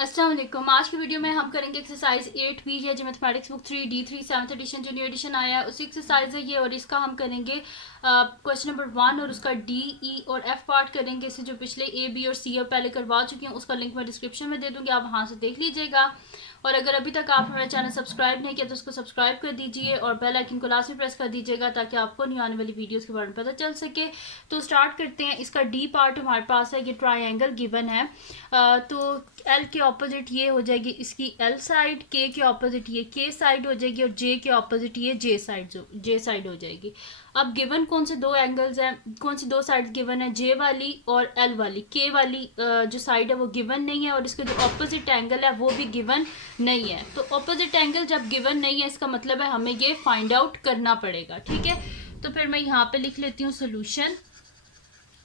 अस्सलाम वालेकुम। आज की वीडियो में हम करेंगे एक्सरसाइज 8B है जो mathematics book 3D3 7th edition जो न्यू एडिशन आया है उसी एक्सरसाइज है ये, और इसका हम करेंगे क्वेश्चन नंबर 1 और उसका D, E और F पार्ट करेंगे। इससे जो पिछले A, B और C और पहले करवा चुकी हूँ उसका लिंक मैं डिस्क्रिप्शन में दे दूँगी, आप वहाँ से देख लीजिएगा। और अगर अभी तक आप हमारा चैनल सब्सक्राइब नहीं किया तो उसको सब्सक्राइब कर दीजिए और बेल आइकन को लास्ट में प्रेस कर दीजिएगा ताकि आपको नहीं आने वाली वीडियोस के बारे में पता चल सके। तो स्टार्ट करते हैं। इसका डी पार्ट हमारे पास है, ये ट्राइंगल गिवन है। तो एल के ऑपोजिट ये हो जाएगी इसकी एल साइड, के ऑपोजिट ये के साइड हो जाएगी और जे के ऑपोजिट ये जे साइड हो जाएगी। अब गिवन कौन से दो एंगल्स हैं, कौन सी दो साइड गिवन है, जे वाली और एल वाली। के वाली जो साइड है वो गिवन नहीं है और इसका जो ऑपोजिट एंगल है वो भी गिवन नहीं है। तो ऑपोजिट एंगल जब गिवन नहीं है इसका मतलब है हमें ये फाइंड आउट करना पड़ेगा। ठीक है, तो फिर मैं यहाँ पे लिख लेती हूँ सोल्यूशन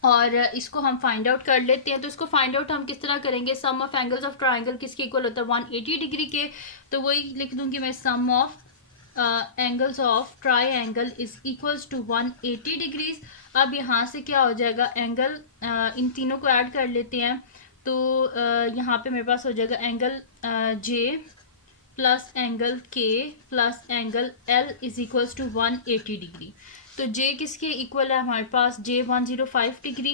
और इसको हम फाइंड आउट कर लेते हैं। तो इसको फाइंड आउट हम किस तरह करेंगे, सम ऑफ एंगल्स ऑफ ट्राइंगल किसके इक्वल होता है 180 डिग्री के। तो वही लिख दूंगी मैं, sum of angles of triangle is equals to 180 degrees. अब यहाँ से क्या हो जाएगा, एंगल इन तीनों को ऐड कर लेते हैं। तो यहाँ पे मेरे पास हो जाएगा angle J plus angle K plus angle L is equals to 180 degree. तो जे किसके इक्वल है हमारे पास, जे 105 डिग्री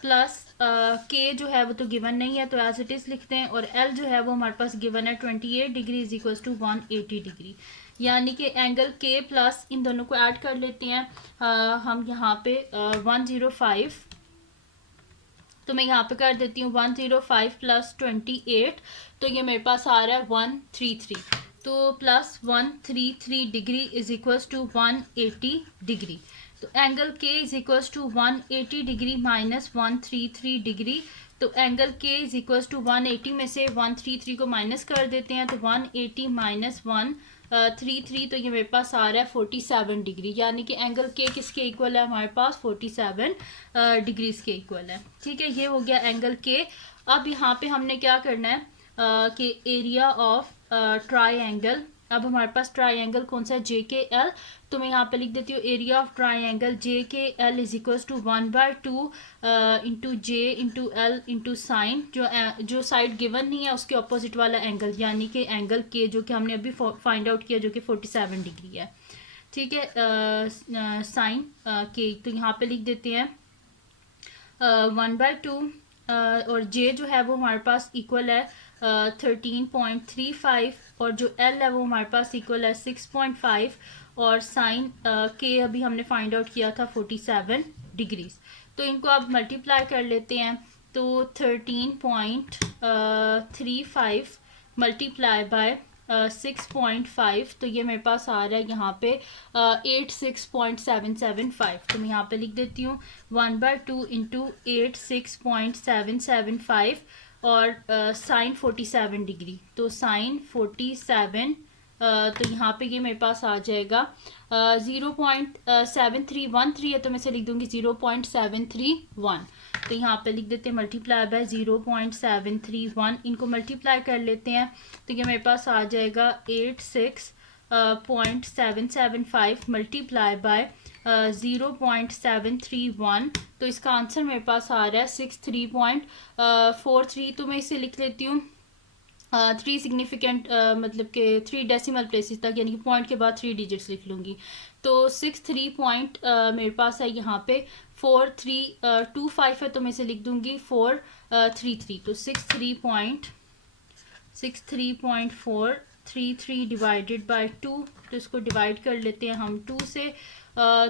प्लस के जो है वो तो गिवन नहीं है तो एज इट इज लिखते हैं, और एल जो है वो हमारे पास गिवन है 28 degree is equals to 180 degree. यानी कि एंगल के प्लस इन दोनों को ऐड कर लेते हैं हम यहाँ पे 105। तो मैं यहाँ पे कर देती हूँ 105 प्लस 28, तो ये मेरे पास आ रहा है 133। तो plus 133 degree is equals to 180 degree. तो angle K is equals to 180 degree minus 133 degree. तो angle K is equals to 180 में से 133 को माइनस कर देते हैं, तो 180 माइनस 133, तो ये मेरे पास आ रहा है 47 डिग्री। यानी कि एंगल के किसके इक्वल है हमारे पास 47 डिग्रीज के इक्वल है। ठीक है, ये हो गया एंगल के। अब यहाँ पे हमने क्या करना है कि एरिया ऑफ ट्राइंगल, अब हमारे पास ट्राइंगल कौन सा है, जे के एल। तो मैं यहाँ पे लिख देती हूँ area of triangle J K L is equals to 1/2 into J into L into sine, जो साइड गिवन नहीं है उसके ऑपोजिट वाला एंगल, यानी कि एंगल के जो कि हमने अभी फाइंड आउट किया जो कि 47 डिग्री है। ठीक है, साइन के तो यहाँ पे लिख देते हैं 1/2 और जे जो है वो हमारे पास इक्वल है 13.35 और जो एल है वो हमारे पास इक्वल है 6.5 और साइन के अभी हमने फाइंड आउट किया था 47 डिग्रीज। तो इनको आप मल्टीप्लाई कर लेते हैं, तो 13.35 मल्टीप्लाई बाय 6.5, तो ये मेरे पास आ रहा है यहाँ पे 86.775। तो मैं यहाँ पे लिख देती हूँ 1/2 इंटू 86.775 और साइन 47 डिग्री। तो साइन 47 तो यहाँ पे ये मेरे पास आ जाएगा 0.7313 है, तो मैं इसे लिख दूंगी 0.731। तो यहाँ पे लिख देते हैं मल्टीप्लाई बाय 0.731, इनको मल्टीप्लाई कर लेते हैं तो ये मेरे पास आ जाएगा 86.775 मल्टीप्लाई बाय 0.731। तो इसका आंसर मेरे पास आ रहा है 63.43। तो मैं इसे लिख लेती हूँ 3 सिग्निफिकेंट मतलब कि 3 डेसिमल प्लेसेस तक, यानी कि पॉइंट के बाद 3 डिजिट्स लिख लूँगी। तो 63 पॉइंट मेरे पास है यहाँ पे 4325 है, तो मैं इसे लिख दूँगी 433। तो 63.433 डिवाइडेड बाय 2, तो इसको डिवाइड कर लेते हैं हम 2 से।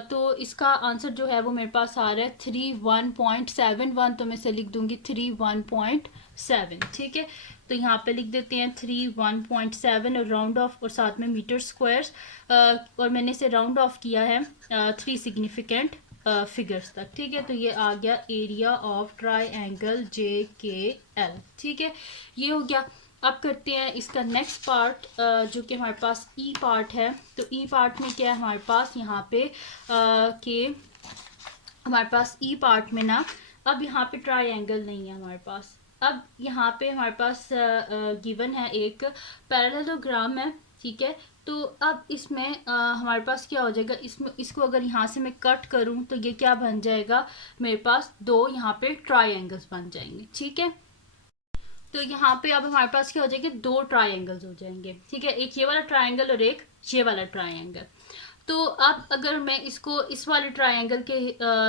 तो इसका आंसर जो है वो मेरे पास आ रहा है 31.71, तो मैं इसे लिख दूंगी 31.7। ठीक है, तो यहाँ पे लिख देते हैं 31.7 और राउंड ऑफ और साथ में मीटर स्क्वायर्स, और मैंने इसे राउंड ऑफ किया है 3 सिग्निफिकेंट फिगर्स तक। ठीक है, तो ये आ गया area of triangle J K L. ठीक है, ये हो गया। अब करते हैं इसका नेक्स्ट पार्ट जो कि हमारे पास ई पार्ट है। तो ई पार्ट में क्या है हमारे पास यहाँ पे कि हमारे पास ई पार्ट में ना, अब यहाँ पे ट्राइंगल नहीं है हमारे पास। अब यहाँ पे हमारे पास गिवन है एक पैरेललोग्राम है। ठीक है, तो अब इसमें हमारे पास क्या हो जाएगा, इसमें इसको अगर यहाँ से मैं कट करूँ तो ये क्या बन जाएगा, मेरे पास दो यहाँ पे ट्राइंगल्स बन जाएंगे। ठीक है, तो यहाँ पे अब हमारे पास क्या हो जाएंगे, दो ट्रायंगल्स हो जाएंगे, ठीक है, एक ये वाला ट्रायंगल और एक ये वाला ट्रायंगल। तो अब अगर मैं इसको इस वाले ट्रायंगल के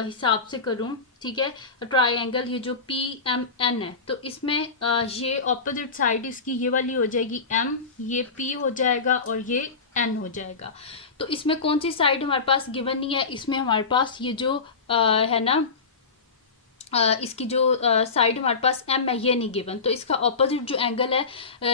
हिसाब से करूँ, ठीक है, ट्रायंगल ये जो पी एम एन है, तो इसमें ये ऑपोजिट साइड इसकी ये वाली हो जाएगी एम, ये पी हो जाएगा और ये एन हो जाएगा। तो इसमें कौन सी साइड हमारे पास गिवन नहीं है, इसमें हमारे पास ये जो है ना इसकी जो साइड हमारे पास एम है ये नहीं गिवन, तो इसका ऑपोजिट जो एंगल है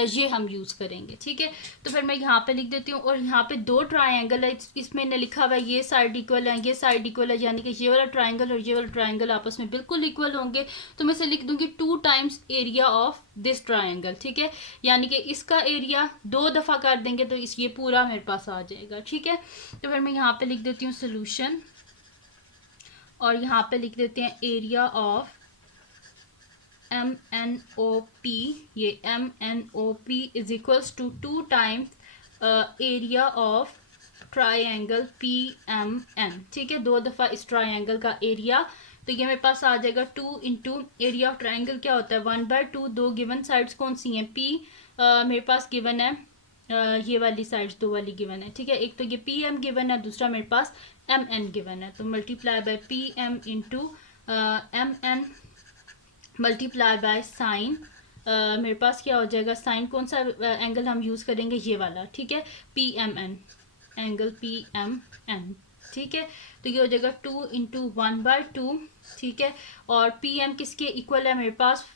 ये हम यूज़ करेंगे, ठीक है। तो फिर मैं यहाँ पे लिख देती हूँ, और यहाँ पे दो ट्रायंगल है, इसमें ने लिखा हुआ है ये साइड इक्वल है, ये साइड इक्वल है, यानी कि ये वाला ट्रायंगल और ये वाला ट्रायंगल आपस में बिल्कुल इक्वल होंगे। तो मैं इसे लिख दूंगी 2 times area of this triangle, ठीक है, यानी कि इसका एरिया 2 दफ़ा कर देंगे तो इस ये पूरा मेरे पास आ जाएगा, ठीक है। तो फिर मैं यहाँ पे लिख देती हूँ सोल्यूशन, और यहाँ पे लिख देते हैं area of M N O P, ये M N O P is equals to 2 times area of triangle P M N, ठीक है, 2 दफ़ा इस ट्रायंगल का एरिया। तो ये मेरे पास आ जाएगा 2 इंटू एरिया ऑफ ट्रायंगल क्या होता है 1/2, दो गिवन साइड्स कौन सी हैं, पी मेरे पास गिवन है ये वाली साइड्स दो वाली गिवन है, ठीक है, एक तो ये पी एम गिवन है, दूसरा मेरे पास एम एन गिवन है। तो multiply by P M into M N multiply by sine, मेरे पास क्या हो जाएगा, साइन कौन सा एंगल हम यूज़ करेंगे, ये वाला, ठीक है, P M N, angle P M N, ठीक है। तो ये हो जाएगा 2 इंटू 1/2, ठीक है, और पी एम किसके इक्वल है मेरे पास,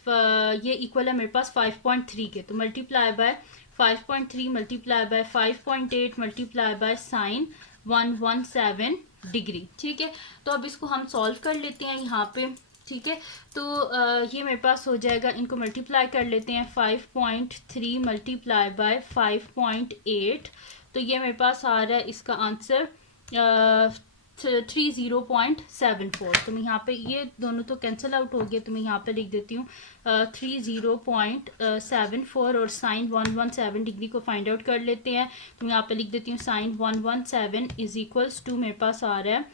ये इक्वल है मेरे पास 5.3 के, तो multiply bye 5.3 multiply by 5.8 multiply by sign 117 degree, ठीक है। तो अब इसको हम सॉल्व कर लेते हैं यहाँ पे, ठीक है। तो ये मेरे पास हो जाएगा, इनको मल्टीप्लाई कर लेते हैं, 5.3 मल्टीप्लाई बाय 5.8, तो ये मेरे पास आ रहा है इसका आंसर 30.74। तो मैं यहाँ पे ये दोनों तो कैंसिल आउट हो गए, तो मैं यहाँ पे लिख देती हूँ 30.74, और साइन 117 डिग्री को फाइंड आउट कर लेते हैं। तो मैं यहाँ पे लिख देती हूँ साइन 117 इज इक्वल्स टू, मेरे पास आ रहा है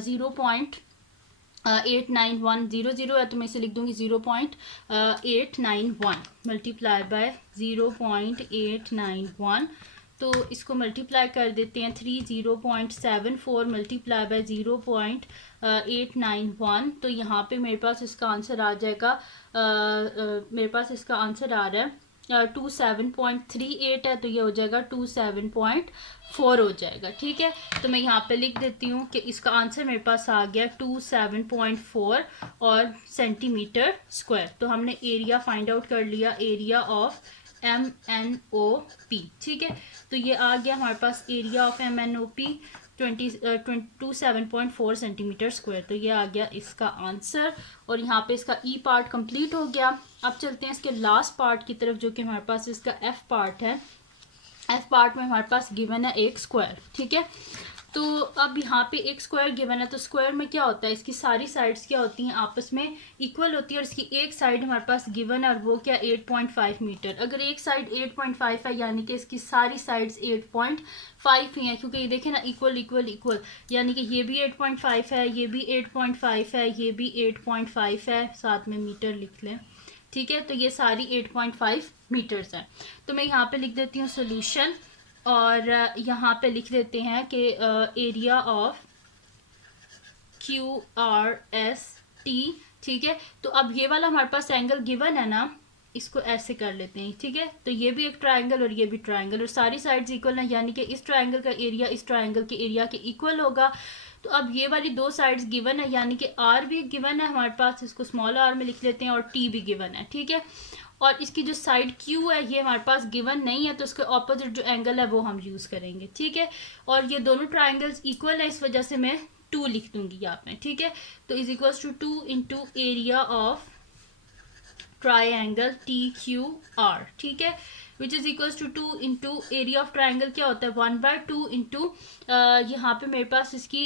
0.89100 है, तो मैं इसे लिख दूंगी 0.891 मल्टीप्लाई बाय 0.891, तो इसको मल्टीप्लाई कर देते हैं 30.74 मल्टीप्लाई बाय 0.891, तो यहाँ पे मेरे पास इसका आंसर आ जाएगा, मेरे पास इसका आंसर आ रहा है 27.38 है, तो ये हो जाएगा 27.4 हो जाएगा, ठीक है। तो मैं यहाँ पे लिख देती हूँ कि इसका आंसर मेरे पास आ गया 27.4 और सेंटीमीटर स्क्वायर। तो हमने एरिया फाइंड आउट कर लिया, area of M N O P, ठीक है। तो ये आ गया हमारे पास area of M N O P 27.4 centimetre square, तो ये आ गया इसका आंसर, और यहाँ पे इसका ई पार्ट कंप्लीट हो गया। अब चलते हैं इसके लास्ट पार्ट की तरफ, जो कि हमारे पास इसका एफ पार्ट है। एफ पार्ट में हमारे पास गिवन है एक स्क्वायर, ठीक है। तो अब यहाँ पे एक स्क्वायर गिवन है, तो स्क्वायर में क्या होता है, इसकी सारी साइड्स क्या होती हैं, आपस में इक्वल होती है, और इसकी एक साइड हमारे पास गिवन है, और वो क्या 8.5 मीटर। अगर एक साइड 8.5 है, यानी कि इसकी सारी साइड्स 8.5 ही हैं, क्योंकि ये देखें ना इक्वल इक्वल इक्वल, यानी कि ये भी 8.5 है, ये भी 8.5 है, ये भी 8.5 है, साथ में मीटर लिख लें, ठीक है। तो ये सारी 8.5 मीटर्स हैं। तो मैं यहाँ पे लिख देती हूँ सोल्यूशन, और यहाँ पे लिख देते हैं कि area of Q R S T, ठीक है। तो अब ये वाला हमारे पास एंगल गिवन है ना, इसको ऐसे कर लेते हैं, ठीक है। तो ये भी एक ट्रायंगल और ये भी ट्रायंगल, और सारी साइड्स इक्वल हैं, यानी कि इस ट्रायंगल का एरिया इस ट्रायंगल के एरिया के इक्वल होगा। तो अब ये वाली दो साइड्स गिवन है, यानी कि आर भी गिवन है हमारे पास, इसको स्मॉल आर में लिख लेते हैं, और टी भी गिवन है, ठीक है। और इसकी जो साइड क्यू है ये हमारे पास गिवन नहीं है, तो उसके ऑपोजिट जो एंगल है वो हम यूज़ करेंगे, ठीक है। और ये दोनों ट्राइंगल्स इक्वल है, इस वजह से मैं 2 लिख दूंगी यहाँ पे, ठीक है। तो is equals to 2 into area of triangle T Q R, ठीक है, which is equals to 2 into area of triangle क्या होता है 1/2 इंटू यहाँ पे मेरे पास इसकी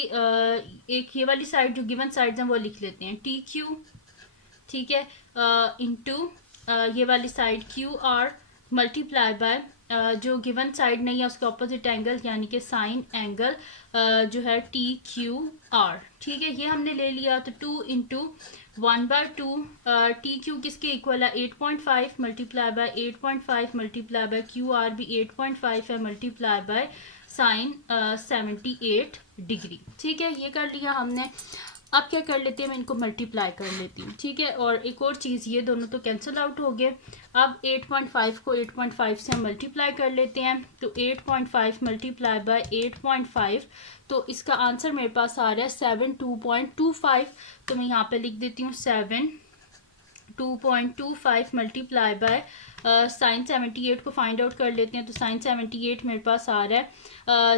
एक ये वाली साइड जो गिवन साइड्स हैं वो लिख लेते हैं टी क्यू, ठीक है, इंटू ये वाली side Q R multiply by जो गिवन साइड नहीं है उसके ऑपोजिट एंगल, यानी कि साइन एंगल जो है टी क्यू आर, ठीक है। ये हमने ले लिया, तो 2 इंटू 1/2 टी क्यू किसके इक्वल है 8.5 multiply by 8.5 multiply by Q R भी 8.5 है मल्टीप्लाई बाय साइन 78 डिग्री। ठीक है, ये कर लिया हमने। अब क्या कर लेते हैं, मैं इनको मल्टीप्लाई कर लेती हूँ। ठीक है, और एक और चीज़, ये दोनों तो कैंसिल आउट हो गए। अब 8.5 को 8.5 से हम मल्टीप्लाई कर लेते हैं, तो 8.5 मल्टीप्लाई बाय 8.5, तो इसका आंसर मेरे पास आ रहा है 72.25। तो मैं यहाँ पे लिख देती हूँ 72.25 मल्टीप्लाई बाय साइन 78 को फाइंड आउट कर लेते हैं। तो साइन 78 मेरे पास आ रहा है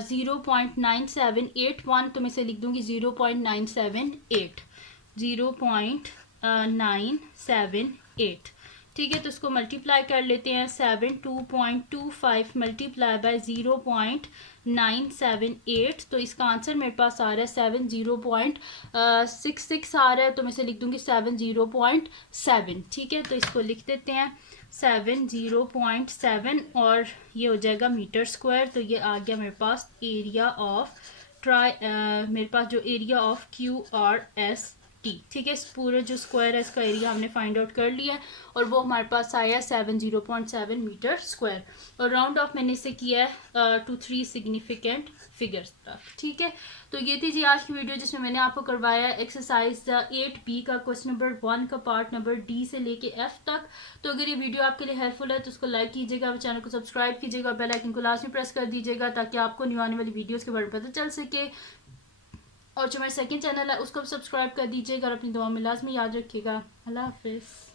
0.9781, तो मैं इसे लिख दूंगी 0.978 0.978। ठीक है, तो इसको मल्टीप्लाई कर लेते हैं। 72.25 मल्टीप्लाई बाय 0.978, तो इसका आंसर मेरे पास आ रहा है 70.66 आ रहा है, तो मैं इसे लिख दूंगी 70.7। ठीक है, तो इसको लिख देते हैं 70.7 और ये हो जाएगा मीटर स्क्वायर। तो ये आ गया मेरे पास एरिया ऑफ मेरे पास जो एरिया ऑफ QRS T। ठीक है, इस पूरे जो स्क्वायर है इसका एरिया हमने फाइंड आउट कर लिया है और वो हमारे पास आया 70.7 मीटर स्क्वायर। और राउंड ऑफ मैंने इसे किया है टू 3 सिग्निफिकेंट फिगर्स तक। ठीक है, तो ये थी जी आज की वीडियो जिसमें मैंने आपको करवाया एक्सरसाइज 8B का क्वेश्चन नंबर 1 का पार्ट नंबर D से लेके F तक। तो अगर ये वीडियो आपके लिए हेल्पफुल है तो उसको लाइक कीजिएगा, चैनल को सब्सक्राइब कीजिएगा, बेल आइकन को लाजमी प्रेस कर दीजिएगा ताकि आपको न्यू आने वाली वीडियोस के बारे में पता चल सके। और जो मेरा सेकंड चैनल है उसको भी सब्सक्राइब कर दीजिएगा और अपनी दुआ में लाजमी याद रखिएगा। अल्लाह हाफिज़।